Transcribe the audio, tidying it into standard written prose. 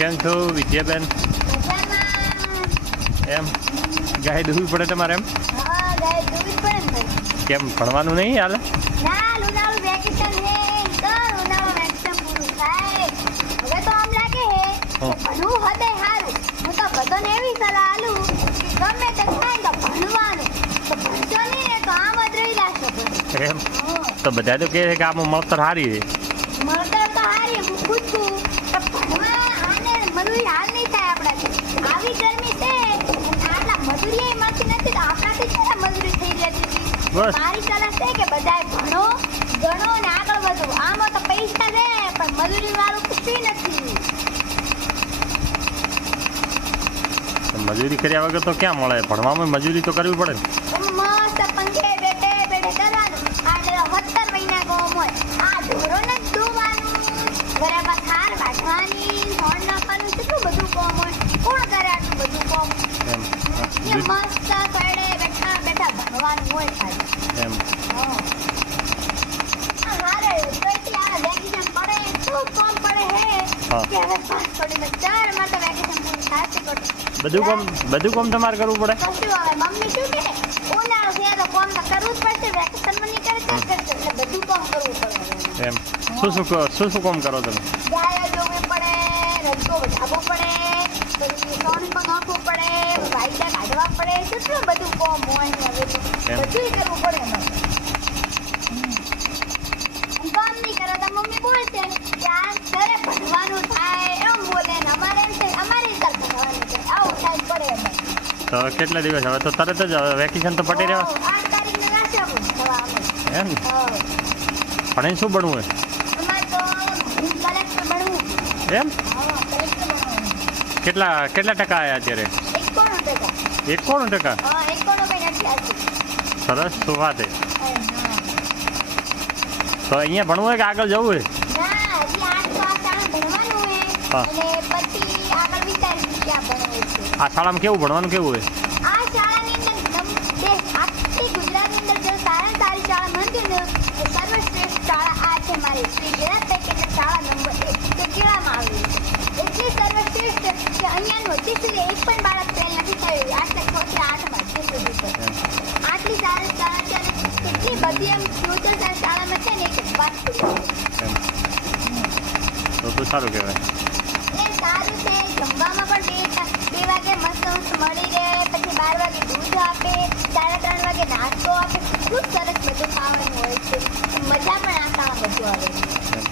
કેમ છો વિદ્યાબેન? એમ ગાય દૂધવી પડે તમારે એમ? કેમ ભણવાનું નહીં હાલે? એમ તો બધા તો કહે છે કે આમાં મળતર સારી છે. મળતર તો હારી હું ખુદ છું પણ ભણવા આને મજૂરી હાલ નહીં થાય આપણાથી. આવી ગરમી છે આટલા મજૂરી મળતી નથી તો આપણાથી ક્યારે મજૂરી થઈ જતી હતી. બસ. મારી સલાહ છે કે બધાએ ભણો ગણો ને આગળ વધો. આમાં તો પૈસા છે પણ મજૂરી વાળું કશું નથી. મજૂરી કર્યા વગર તો ક્યાં મળે? ભણવામાં મજૂરી તો કરવી પડે ને. મસ્ત પંખે બેઠે બેઠે કરવાનું. આટલે 17 મહિના કોમ હોય. આ ઢોરોને જ દોવાનું, બરાબર ખાર વાટવાની, છોડ નાખવાનું, કેટલું બધું કોમ હોય. કોણ કરે આટલું બધું કોમ? એમ એ મસ્ત સાઈડે બેઠા બેઠા ભણવાનું હોય ખાલી. એમ હા. આ હારે પછી આ વેકેશન પડે એટલું કોમ પડે હે હા. કે હવે પાસ પડીને 4 માટે વેકેશન પૂરું થાય છે પડે. બધું કામ તમારે કરવું પડે? કશું હવે મમ્મી શું કહે ઉનાળો છે તો કોમ તો કરવું જ પડશે. વેકેશનમાં નહીં કરે તો કરશે એટલે બધું કામ કરવું પડે. એમ શું કામ કરો તમે? ગાયો જોવી પડે, રસ્તો વધારવો પડે, પછી સોન પણ નાખવું પડે, વાયદા કાઢવા પડે, કેટલું બધું કામ હોય ને હવે તો એમ. બધુંય કરવું પડે અમારે. કામ નહીં કરે તો મમ્મી બોલશે કે આ ઘરે ભણવાનું થાય એમ બોલે ને અમારે એમ છે અમારી રીતે ભણવાનું છે આવું થાય પડે અમારે. તો કેટલા દિવસ હવે તો તરત જ વેકેશન તો પટી રહેવા 8 તારીખને રાખવું થવા અમે. એમ ને? હા. ભણીને શું ભણવું હોય અમારે તો કલેક્ટર બનવું. એમ? હા, કલેક્ટર બનવાનું. કેટલા ટકા આવ્યા અત્યારે? 91%. 91%? હા, 91 નથી આવતી. સરસ, શું વાત છે. હા. તો અહીંયા ભણવું હોય કે આગળ જવું હોય? ના, હજી 8 તો આ શાળામાં ભણવાનું હોય હા. અને પછી આગળ વિચારીશું ક્યાં ભણવું છે. આ શાળામાં કેવું ભણવાનું કેવું હોય? આ શાળાની અંદર આખી ગુજરાતની અંદર જો સારામાં સારી શાળા માનતી ને એ સર્વશ્રેષ્ઠ શાળા આ છે મારી શ્રી વીરાભાઈ કેન્દ્ર શાળા નંબર 1 તે કેળામાં આવેલી છે. એટલી સર્વશ્રેષ્ઠ કે અહીંયાનું હજી સુધી એક પણ બાળક ફેલ નથી થયું. આટલે ખોટે 8માં હજી સુધી તો. આટલી સારી શાળા છે અને કેટલી બધી એમ ફ્યુચર શાળામાં છે ને એક વાત કરી. એમ તો સારું કહેવાય. એ સારું છે. જમવામાં પણ 2 વાગે મસ્ત મળી રહે, પછી 12 વાગે દૂધ આપે, 3:30 વાગે નાસ્તો આપે. ખૂબ સરસ બધું ખાવાનું હોય છે. મજા પણ આ શાળા બધું આવે છે. એમ